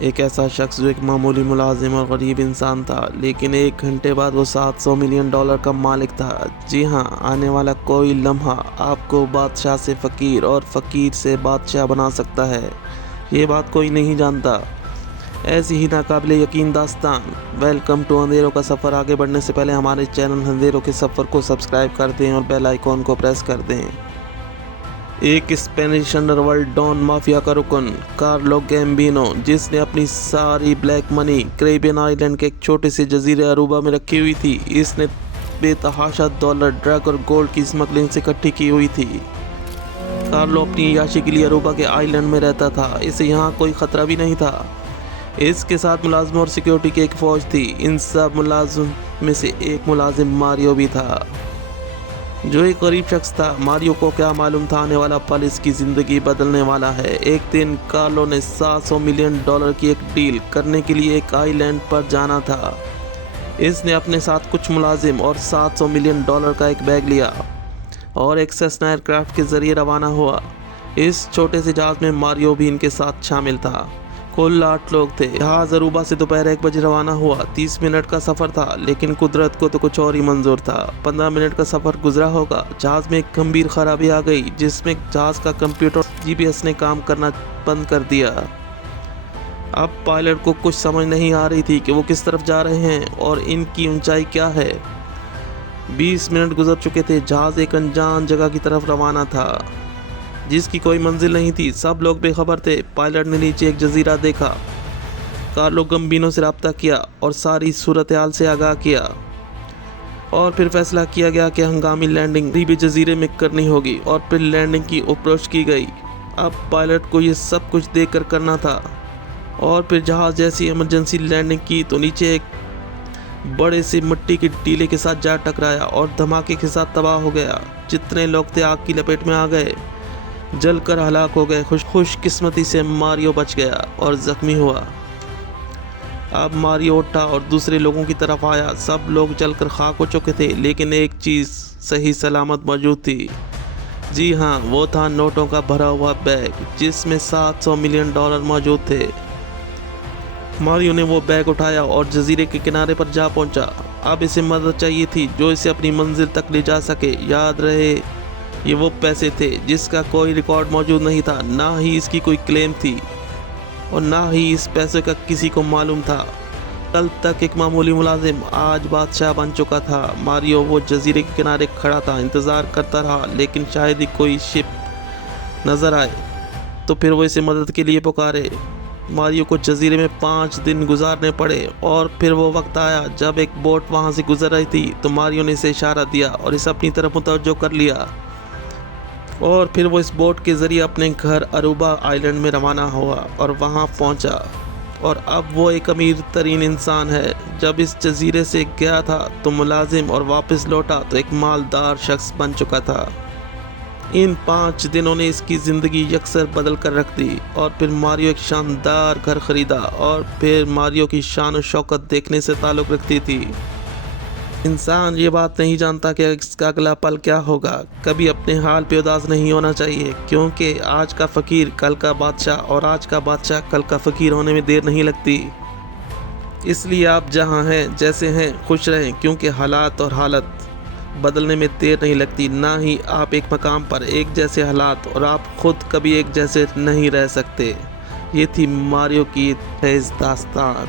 एक ऐसा शख्स जो एक मामूली मुलाजिम और गरीब इंसान था, लेकिन 1 घंटे बाद वो $700 मिलियन का मालिक था। जी हाँ, आने वाला कोई लम्हा आपको बादशाह से फ़कीर और फ़कीर से बादशाह बना सकता है। ये बात कोई नहीं जानता। ऐसी ही नाकाबिले यकीन दास्तान। वेलकम टू अंधेरों का सफ़र। आगे बढ़ने से पहले हमारे चैनल अंधेरों के सफ़र को सब्सक्राइब कर दें और बेल आइकॉन को प्रेस कर दें। एक स्पेनिश अंडरवर्ल्ड डॉन माफिया का रुकन कार्लो गैम्बिनो, जिसने अपनी सारी ब्लैक मनी कैरिबियन आइलैंड के एक छोटे से जजीरे अरूबा में रखी हुई थी। इसने बेतहाशा डॉलर, ड्रग और गोल्ड की स्मगलिंग से इकट्ठी की हुई थी। कार्लो अपनी याशी के लिए अरूबा के आइलैंड में रहता था। इसे यहाँ कोई खतरा भी नहीं था। इसके साथ मुलाजिम और सिक्योरिटी की एक फौज थी। इन सब मुलाजिम में से एक मुलाजिम मारियो भी था, जो एक गरीब शख्स था। मारियो को क्या मालूम था आने वाला पल इसकी ज़िंदगी बदलने वाला है। एक दिन कार्लो ने $700 मिलियन की एक डील करने के लिए एक आइलैंड पर जाना था। इसने अपने साथ कुछ मुलाजिम और $700 मिलियन का एक बैग लिया और एक सेस्ना एयरक्राफ्ट के ज़रिए रवाना हुआ। इस छोटे से जहाज़ में मारियो भी इनके साथ शामिल था। कुल 8 लोग थे। जहाज़ अरूबा से दोपहर 1 बजे रवाना हुआ। 30 मिनट का सफ़र था, लेकिन कुदरत को तो कुछ और ही मंजूर था। 15 मिनट का सफ़र गुजरा होगा, जहाज़ में एक गंभीर खराबी आ गई, जिसमें जहाज़ का कंप्यूटर GPS ने काम करना बंद कर दिया। अब पायलट को कुछ समझ नहीं आ रही थी कि वो किस तरफ जा रहे हैं और इनकी ऊंचाई क्या है। 20 मिनट गुजर चुके थे। जहाज़ एक अनजान जगह की तरफ रवाना था, जिसकी कोई मंजिल नहीं थी। सब लोग बेखबर थे। पायलट ने नीचे एक जजीरा देखा। कार्लो गैम्बिनो से रब्ता किया और सारी सूरत हाल से आगाह किया, और फिर फैसला किया गया कि हंगामी लैंडिंग करीबी जजीरे में करनी होगी, और फिर लैंडिंग की अप्रोच की गई। अब पायलट को ये सब कुछ देखकर करना था। और फिर जहाज़ जैसी इमरजेंसी लैंडिंग की तो नीचे एक बड़े से मिट्टी के टीले के साथ जा टकराया और धमाके के साथ तबाह हो गया। जितने लोग थे आग की लपेट में आ गए, जलकर हलाक हो गए। खुशकिस्मती से मारियो बच गया और जख्मी हुआ। अब मारियो उठा और दूसरे लोगों की तरफ आया। सब लोग जलकर खाक हो चुके थे, लेकिन एक चीज़ सही सलामत मौजूद थी। जी हाँ, वो था नोटों का भरा हुआ बैग, जिसमें $700 मिलियन मौजूद थे। मारियो ने वो बैग उठाया और जजीरे के किनारे पर जा पहुंचा। अब इसे मदद चाहिए थी जो इसे अपनी मंजिल तक ले जा सके। याद रहे, ये वो पैसे थे जिसका कोई रिकॉर्ड मौजूद नहीं था, ना ही इसकी कोई क्लेम थी, और ना ही इस पैसे का किसी को मालूम था। कल तक एक मामूली मुलाजिम आज बादशाह बन चुका था। मारियो वो जजीरे के किनारे खड़ा था, इंतज़ार करता रहा, लेकिन शायद ही कोई शिप नज़र आए तो फिर वो इसे मदद के लिए पुकारे। मारियो को जजीरे में 5 दिन गुजारने पड़े, और फिर वो वक्त आया जब एक बोट वहाँ से गुजर रही थी, तो मारियो ने इसे इशारा दिया और इसे अपनी तरफ मुतवज्जो कर लिया। और फिर वो इस बोट के ज़रिए अपने घर अरूबा आइलैंड में रवाना हुआ और वहाँ पहुँचा। और अब वो एक अमीर तरीन इंसान है। जब इस जजीरे से गया था तो मुलाजिम, और वापस लौटा तो एक मालदार शख्स बन चुका था। इन 5 दिनों ने इसकी ज़िंदगी यकसर बदल कर रख दी। और फिर मारियो एक शानदार घर ख़रीदा, और फिर मारियो की शान और शौकत देखने से ताल्लुक़ रखती थी। इंसान ये बात नहीं जानता कि इसका अगला पल क्या होगा। कभी अपने हाल पे उदास नहीं होना चाहिए, क्योंकि आज का फ़कीर कल का बादशाह, और आज का बादशाह कल का फ़कीर होने में देर नहीं लगती। इसलिए आप जहाँ हैं, जैसे हैं, खुश रहें, क्योंकि हालात और हालत बदलने में देर नहीं लगती। ना ही आप एक मकाम पर एक जैसे हालात और आप खुद कभी एक जैसे नहीं रह सकते। ये थी मारियो की तेज़ दास्तान।